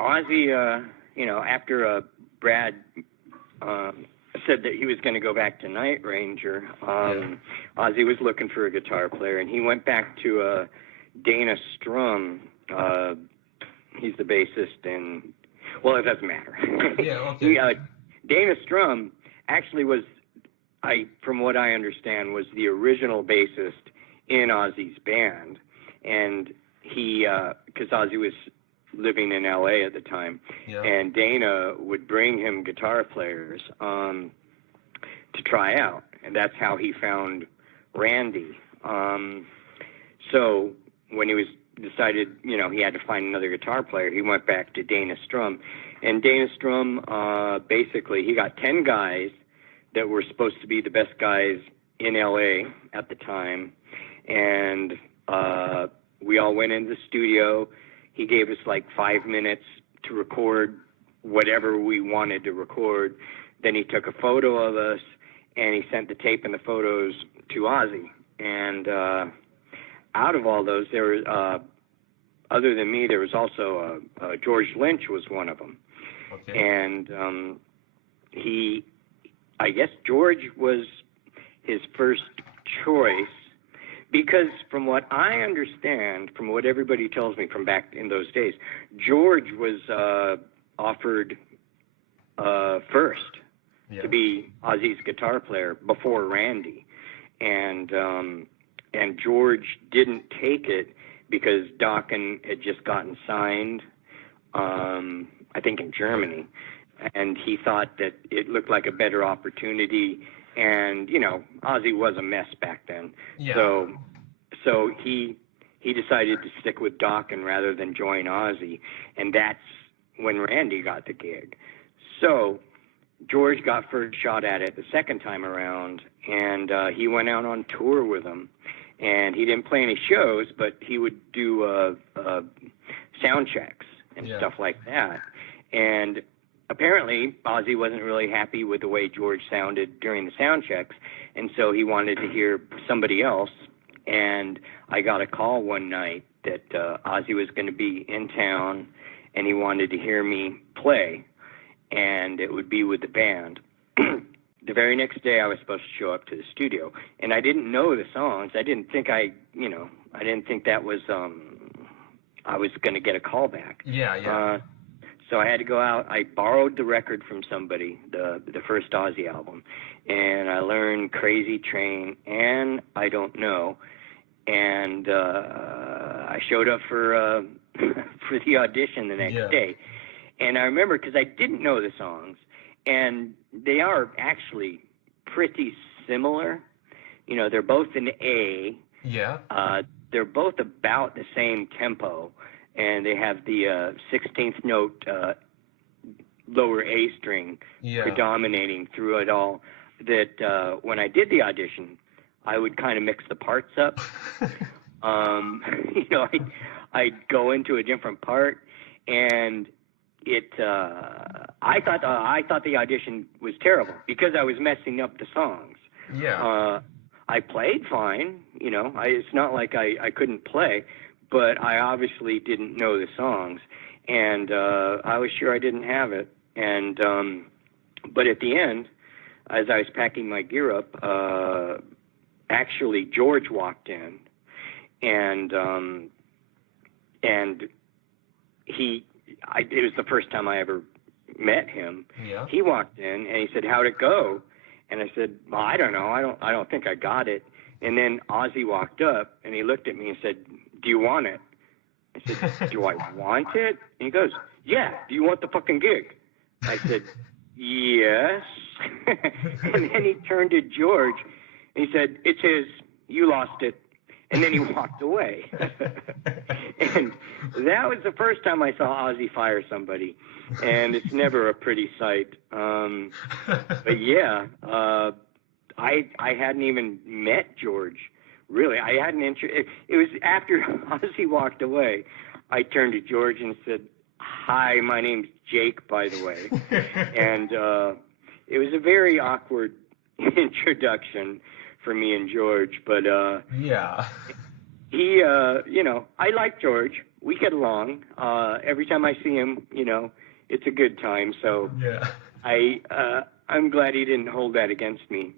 Ozzy, after Brad said that he was going to go back to Night Ranger, Ozzy was looking for a guitar player, and he went back to Dana Strum. He's the bassist, and well, it doesn't matter. Yeah, okay. Dana Strum actually was, from what I understand, was the original bassist in Ozzy's band, and he, because Ozzy was living in LA at the time, and Dana would bring him guitar players to try out, and that's how he found Randy. So when he was decided, he had to find another guitar player, he went back to Dana Strum, and Dana Strum, basically, he got 10 guys that were supposed to be the best guys in LA at the time, and we all went into the studio. He gave us like 5 minutes to record whatever we wanted to record. Then he took a photo of us, and he sent the tape and the photos to Ozzy. And out of all those, there was, other than me, there was also George Lynch was one of them. Okay. And I guess George was his first choice, because from what I understand, from what everybody tells me from back in those days, George was offered first to be Ozzy's guitar player before Randy, and George didn't take it because Dokken had just gotten signed, I think in Germany, and he thought that it looked like a better opportunity. And Ozzy was a mess back then, so he decided to stick with Dokken rather than join Ozzy, and that's when Randy got the gig. So George got first shot at it the second time around, and he went out on tour with him, and he didn't play any shows, but he would do sound checks and stuff like that, and apparently, Ozzy wasn't really happy with the way George sounded during the sound checks, and so he wanted to hear somebody else. And I got a call one night that Ozzy was going to be in town, and he wanted to hear me play, and it would be with the band. The very next day, I was supposed to show up to the studio, and I didn't know the songs. I didn't think I didn't think that was I was going to get a call back. So I had to go out. I borrowed the record from somebody, the first Ozzy album, and I learned Crazy Train and I Don't Know, and I showed up for the audition the next day. And I remember, because I didn't know the songs, and they are actually pretty similar. They're both in A. They're both about the same tempo. And they have the 16th note lower A string predominating through it all. That when I did the audition, I would kind of mix the parts up. I'd go into a different part, and I thought the audition was terrible because I was messing up the songs. I played fine. It's not like I couldn't play. But I obviously didn't know the songs, and I was sure I didn't have it. And but at the end, as I was packing my gear up, actually George walked in, and it was the first time I ever met him. He walked in and he said, "How'd it go?" And I said, "Well, I don't know. I don't think I got it." And then Ozzy walked up and he looked at me and said, "Do you want it?" I said, "Do I want it?" And he goes, "Yeah, do you want the fucking gig?" I said, "Yes." And then he turned to George and he said, "It's his. You lost it." And then he walked away. And that was the first time I saw Ozzy fire somebody. And it's never a pretty sight. But yeah, I hadn't even met George. Really, I hadn't. It was after Ozzy walked away, I turned to George and said, "Hi, my name's Jake, by the way." And it was a very awkward introduction for me and George, but he, I like George. We get along. Every time I see him, it's a good time. So Yeah. I'm glad he didn't hold that against me.